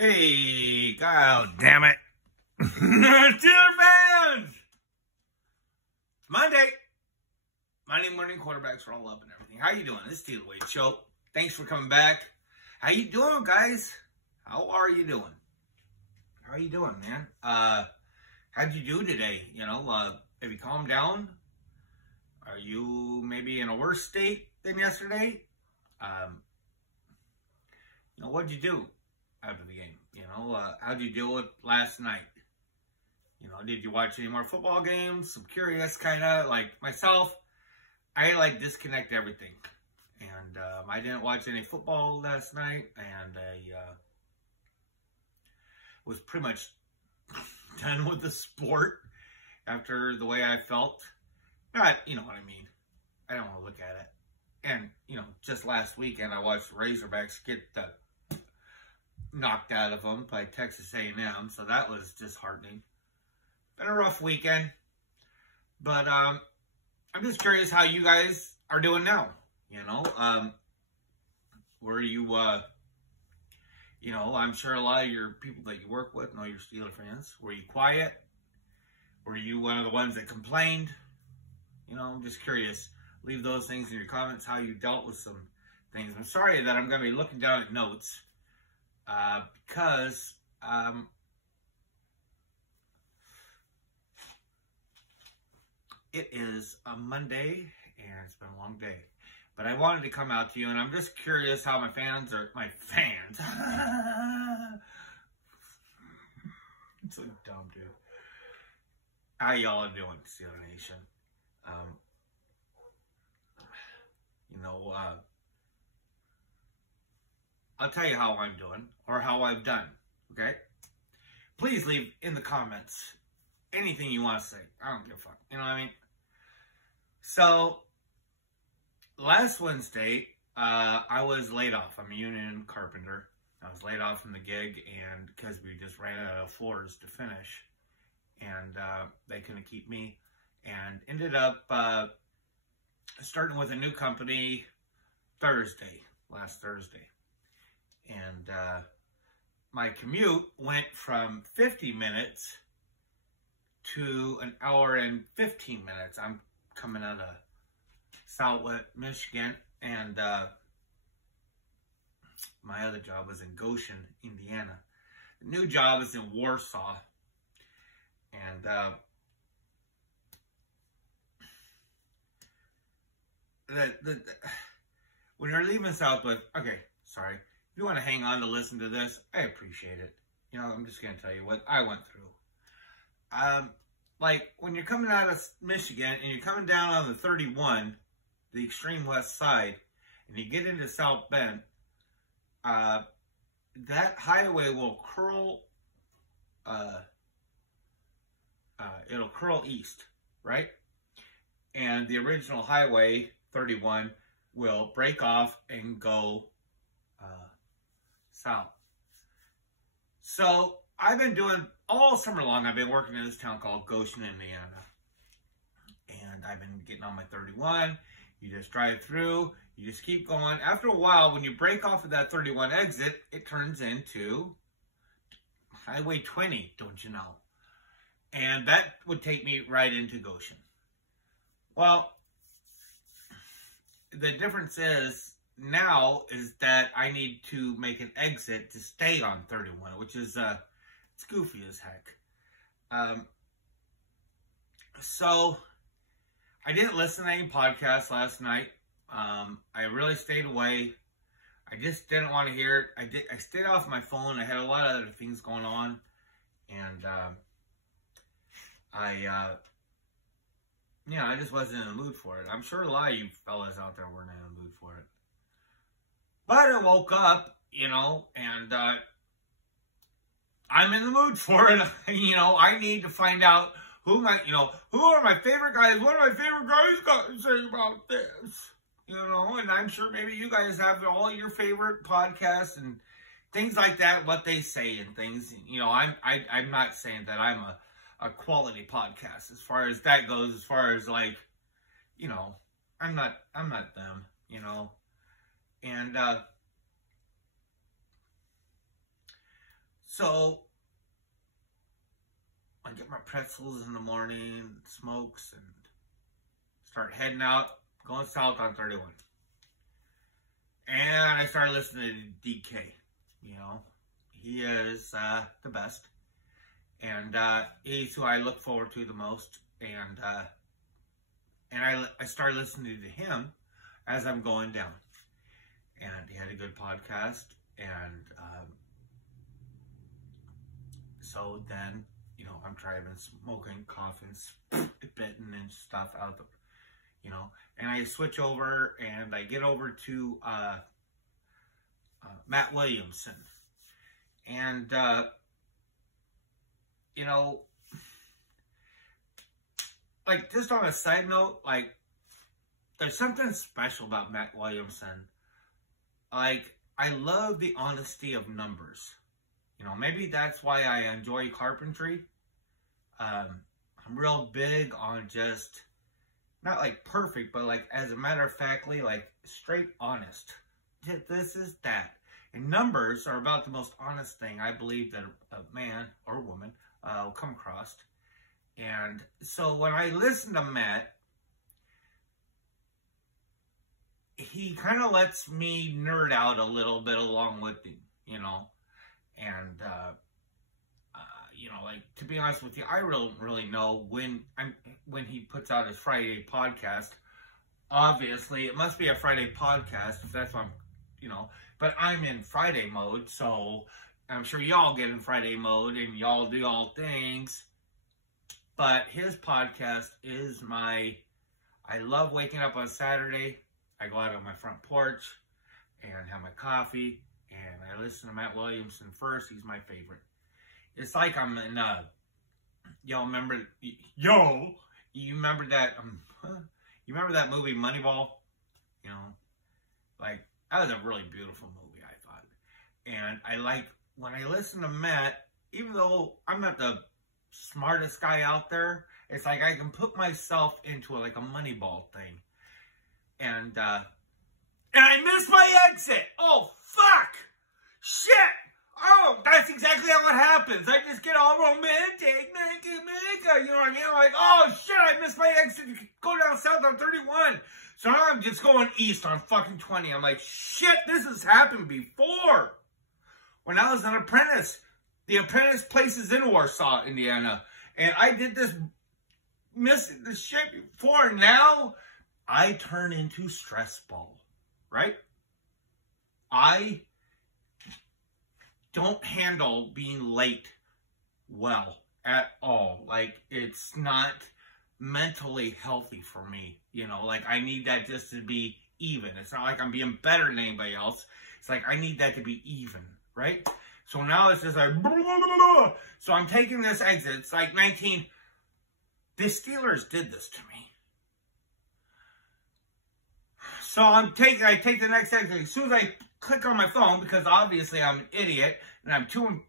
Hey, God damn it. Steelers fans! Monday morning quarterbacks are all up and everything. How you doing? This is Steelers Wade Show. Thanks for coming back. How you doing, guys? How are you doing? How you doing, man? How'd you do today? Have you calmed down? Are you maybe in a worse state than yesterday? What'd you do after the game? How'd you deal with last night? Did you watch any more football games? I'm curious, kind of like myself. I disconnect everything, and I didn't watch any football last night, and I was pretty much done with the sport after the way I felt. You know what I mean. I don't want to look at it. And just last weekend I watched the Razorbacks get knocked out of them by Texas A&M, so that was disheartening. Been a rough weekend, but I'm just curious how you guys are doing now. Were you, I'm sure a lot of your people that you work with know you're Steelers fans. Were you quiet? Were you one of the ones that complained? I'm just curious. Leave those things in your comments, how you dealt with some things. I'm sorry that I'm going to be looking down at notes because it is a Monday and it's been a long day. But I wanted to come out to you, and I'm just curious how my fans. It's so dumb, dude. How y'all are doing, Steelers Nation? I'll tell you how I'm doing, or how I've done, okay? Please leave in the comments anything you want to say. I don't give a fuck, you know what I mean? So, last Wednesday, I was laid off. I'm a union carpenter. I was laid off from the gig, and because we just ran out of floors to finish, and they couldn't keep me, and ended up starting with a new company last Thursday. And my commute went from 50 minutes to an hour and 15 minutes. I'm coming out of Southwest Michigan, and my other job was in Goshen, Indiana. The new job is in Warsaw, and when you're leaving Southwest, okay, sorry. If you want to hang on to listen to this, I appreciate it. I'm just going to tell you what I went through. When you're coming out of Michigan and you're coming down on the 31, the extreme west side, and you get into South Bend, that highway will curl, it'll curl east, right? And the original highway, 31, will break off and go south. So I've been doing all summer long. I've been working in this town called Goshen, Indiana, and I've been getting on my 31. You just drive through. You just keep going. After a while, when you break off of that 31 exit, it turns into Highway 20. Don't you know? And that would take me right into Goshen. Well, the difference is that I need to make an exit to stay on 31, which is it's goofy as heck. So I didn't listen to any podcasts last night. I really stayed away. I just didn't want to hear it. I stayed off my phone. I had a lot of other things going on, and I just wasn't in the mood for it. I'm sure a lot of you fellas out there weren't in the mood for it. But I woke up, and I'm in the mood for it. I need to find out who are my favorite guys. What are my favorite guys got to say about this? And I'm sure maybe you guys have all your favorite podcasts and things like that, what they say and things. I'm not saying that I'm a quality podcast as far as that goes, as far as I'm not them, And So I get my pretzels in the morning, smokes, and start heading out, going south on 31. And I started listening to DK. You know, he is the best. And he's who I look forward to the most. And I started listening to him as I'm going down. And he had a good podcast. And so then, you know, I'm driving, smoking, coughing, spitting and stuff out the, you know. And I switch over and I get over to Matt Williamson. And, you know, like, just on a side note, like, there's something special about Matt Williamson. Like, I love the honesty of numbers. You know, maybe that's why I enjoy carpentry. I'm real big on just, not like perfect, but like, as a matter of factly, like, straight honest. This is that. And numbers are about the most honest thing I believe that a man or woman will come across. And so when I listen to Matt, he kind of lets me nerd out a little bit along with him, you know. And, you know, like, to be honest with you, I don't really know when he puts out his Friday podcast. Obviously, it must be a Friday podcast, if that's what I'm, you know. But I'm in Friday mode, so I'm sure y'all get in Friday mode and y'all do all things. But his podcast is I love waking up on Saturday. I go out on my front porch and have my coffee, and I listen to Matt Williamson first. He's my favorite. It's like I'm in, you remember that, you remember that movie Moneyball? You know, like, that was a really beautiful movie, I thought. And I like, when I listen to Matt, even though I'm not the smartest guy out there, it's like I can put myself into like a Moneyball thing. And I missed my exit. Oh, fuck. Shit. Oh, that's exactly how it happens. I just get all romantic. You know what I mean? I'm like, oh, shit, I missed my exit. Go down south on 31. So now I'm just going east on fucking 20. I'm like, shit, this has happened before. When I was an apprentice, the apprentice place is in Warsaw, Indiana. And I did this, missing the shit before. And now I turn into stress ball, right? I don't handle being late well at all. Like, it's not mentally healthy for me, you know. Like, I need that just to be even. It's not like I'm being better than anybody else. It's like I need that to be even, right? So now it's just like, blah, blah, blah, blah. So I'm taking this exit. It's like 19. The Steelers did this to me. So I take the next exit. As soon as I click on my phone, because obviously I'm an idiot, and I'm too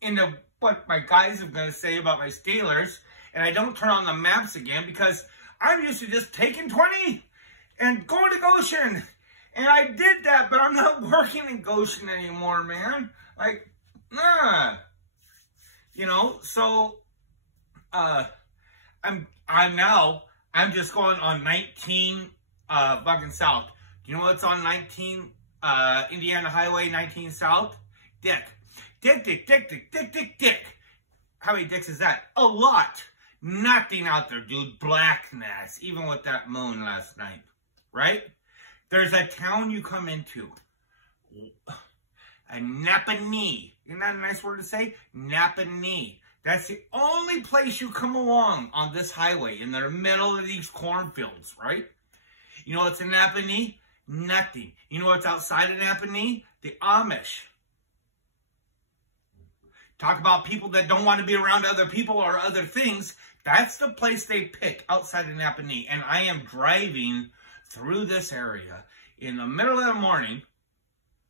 into what my guys are going to say about my Steelers, and I don't turn on the maps again, because I'm used to just taking 20 and going to Goshen. And I did that, but I'm not working in Goshen anymore, man. Like, nah. You know, so, I'm just going on 19, fucking south. Do you know what's on 19, Indiana Highway 19 South? Dick. Dick. How many dicks is that? A lot. Nothing out there, dude. Blackness. Even with that moon last night. Right? There's a town you come into. A Napanee. Isn't that a nice word to say? Napanee. That's the only place you come along on this highway, in the middle of these cornfields, right? You know what's in Napanee? Nothing. You know what's outside of Napanee? The Amish. Talk about people that don't want to be around other people or other things. That's the place they pick outside of Napanee. And I am driving through this area in the middle of the morning,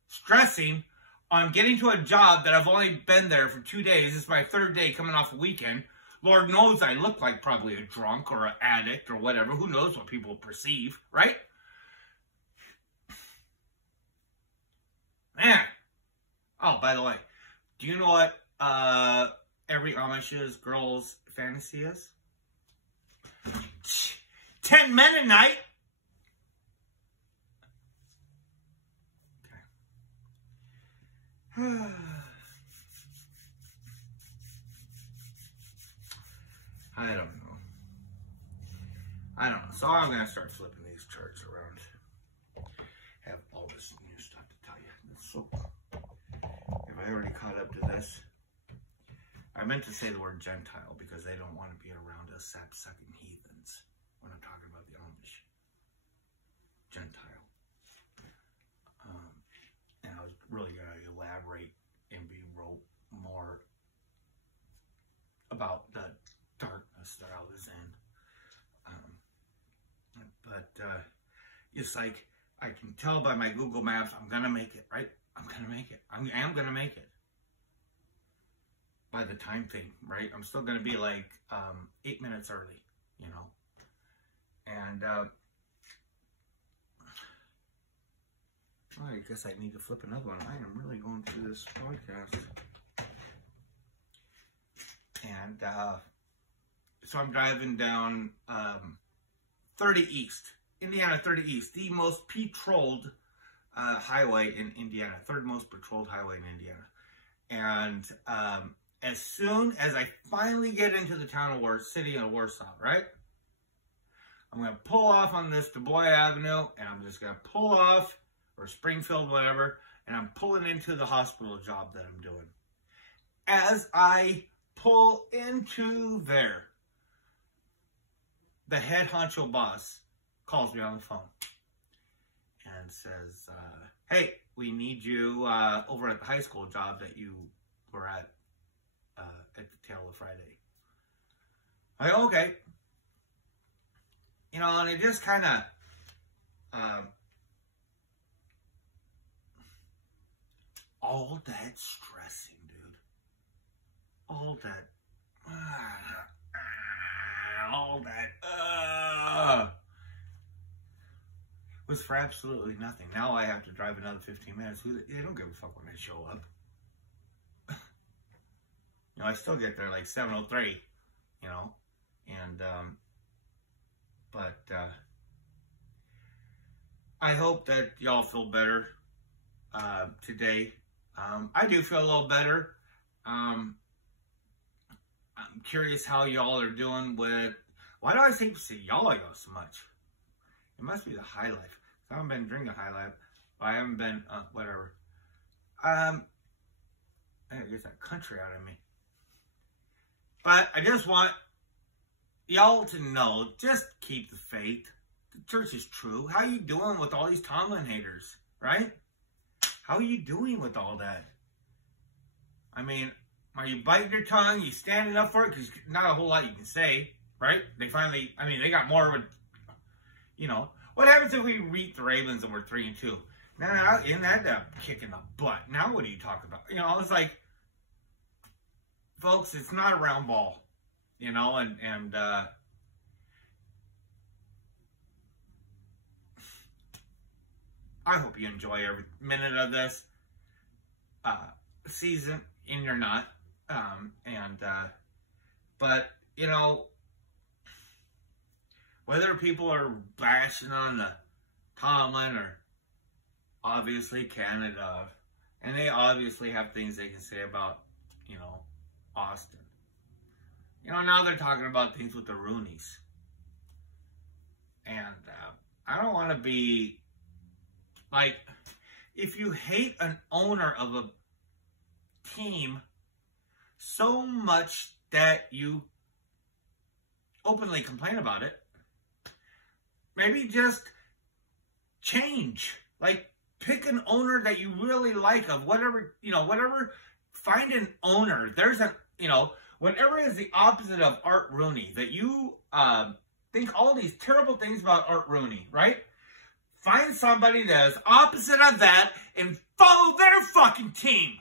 stressing on getting to a job that I've only been there for 2 days. It's my third day coming off a weekend. Lord knows I look like probably a drunk or an addict or whatever. Who knows what people perceive, right? Man. Oh, by the way, do you know what every Amish's girl's fantasy is? 10 men a night? Okay. I don't know. So I'm going to start flipping these charts around. Have all this new stuff to tell you. So, if I already caught up to this, I meant to say the word Gentile because they don't want to be around us sap-sucking heathens when I'm talking about the Amish. Gentile. And I was really going to elaborate and be more about the darkness that I was in. It's like, I can tell by my Google Maps, I'm going to make it, right? I'm going to make it. I am going to make it. By the time thing, right? I'm still going to be like 8 minutes early, you know? And, I guess I need to flip another one. I am really going through this podcast. And, so I'm driving down 30 East, Indiana 30 East, the most patrolled highway in Indiana, third most patrolled highway in Indiana. And as soon as I finally get into the city of Warsaw, right? I'm going to pull off on this Du Bois Avenue, and I'm just going to pull off, or Springfield, whatever, and I'm pulling into the hospital job that I'm doing. As I pull into there, the head honcho boss calls me on the phone and says, hey, we need you over at the high school job that you were at the tail of Friday. I go, okay. You know, and it just kind of, all that stressing, dude. All that, was for absolutely nothing. Now I have to drive another 15 minutes. They don't give a fuck when I show up. You know, I still get there like 7:03, you know, and, I hope that y'all feel better, today. I do feel a little better. I'm curious how y'all are doing with, why do I think say y'all so much? It must be the high life. I haven't been drinking high life. I haven't been, whatever. I get that country out of me. But I just want y'all to know, just keep the faith. The church is true. How you doing with all these Tomlin haters, right? How are you doing with all that? I mean, are you biting your tongue? You standing up for it? Because not a whole lot you can say, right? They finally, I mean, they got more of a, you know. What happens if we beat the Ravens and we're 3-2? Now, isn't that kicking the butt? Now what are you talking about? You know, it's like, folks, it's not a round ball, you know, and I hope you enjoy every minute of this season, and you're not, but, you know, whether people are bashing on the Tomlin or obviously Canada, and they obviously have things they can say about, you know, Austin. You know, now they're talking about things with the Rooneys. And I don't want to be, like, if you hate an owner of a team so much that you openly complain about it, maybe just change. Like, pick an owner that you really like of whatever, you know, whatever. Find an owner. There's a, you know, whatever is the opposite of Art Rooney, that you think all these terrible things about Art Rooney, right? Find somebody that is opposite of that and follow their fucking team.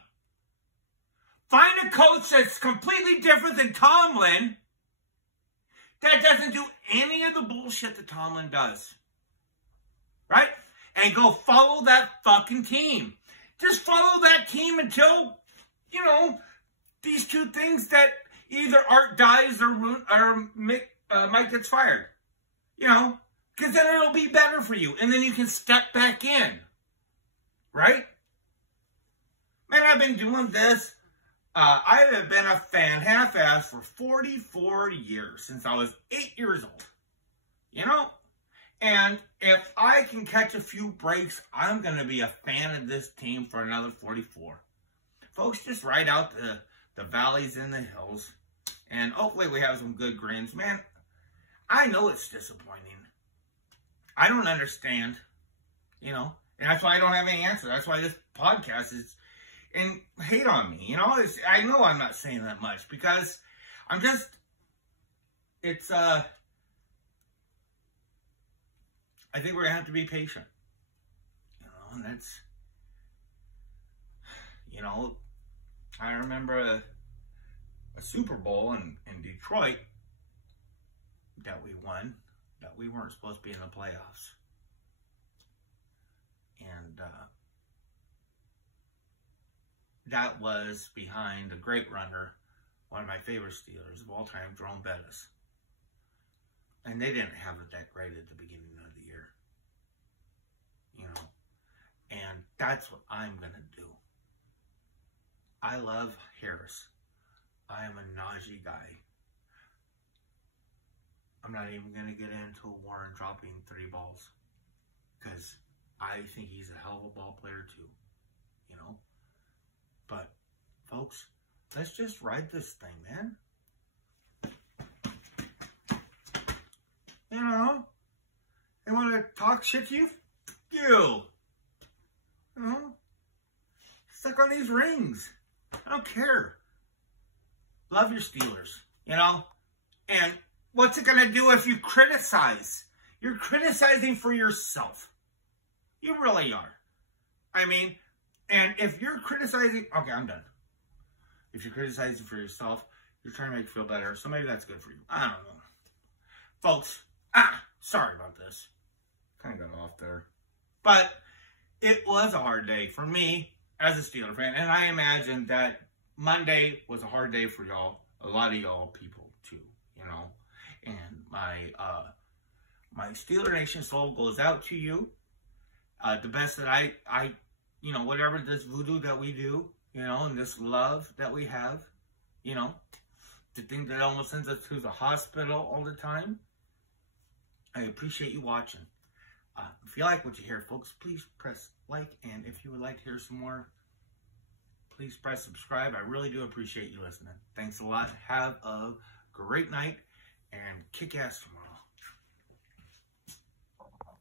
Find a coach that's completely different than Tomlin that doesn't do any of the bullshit that Tomlin does. Right? And go follow that fucking team. Just follow that team until, you know, these two things that either Art dies or Mike gets fired. You know, because then it'll be better for you. And then you can step back in. Right? Man, I've been doing this. I have been a fan, half-ass, for 44 years, since I was 8 years old. You know? And if I can catch a few breaks, I'm going to be a fan of this team for another 44. Folks, just ride out the valleys and the hills. And hopefully we have some good grins. Man, I know it's disappointing. I don't understand. You know? And that's why I don't have any answers. That's why this podcast is... And hate on me, you know? I know I'm not saying that much because I'm just... It's, I think we're going to have to be patient. You know, and that's... You know, I remember a Super Bowl in Detroit that we won, that we weren't supposed to be in the playoffs. And that was behind a great runner, one of my favorite Steelers of all time, Jerome Bettis. And they didn't have it that great at the beginning of the year. You know, and that's what I'm going to do. I love Harris. I am a Najee guy. I'm not even going to get into Warren dropping 3 balls. Because I think he's a hell of a ball player too. You know? But, folks, let's just ride this thing, man. You know? They want to talk shit to you? You know? Suck on these rings. I don't care. Love your Steelers, you know? And what's it going to do if you criticize? You're criticizing for yourself. You really are. I mean, and if you're criticizing... Okay, I'm done. If you're criticizing for yourself, you're trying to make you feel better. So maybe that's good for you. I don't know. Folks, sorry about this. Kind of got off there. But it was a hard day for me as a Steeler fan. And I imagine that Monday was a hard day for y'all. A lot of y'all people, too. You know? And my Steeler Nation soul goes out to you. The best that I, you know, whatever this voodoo that we do, you know, and this love that we have, you know, the thing that almost sends us to the hospital all the time. I appreciate you watching. If you like what you hear, folks, please press like. And if you would like to hear some more, please press subscribe. I really do appreciate you listening. Thanks a lot. Have a great night and kick ass tomorrow.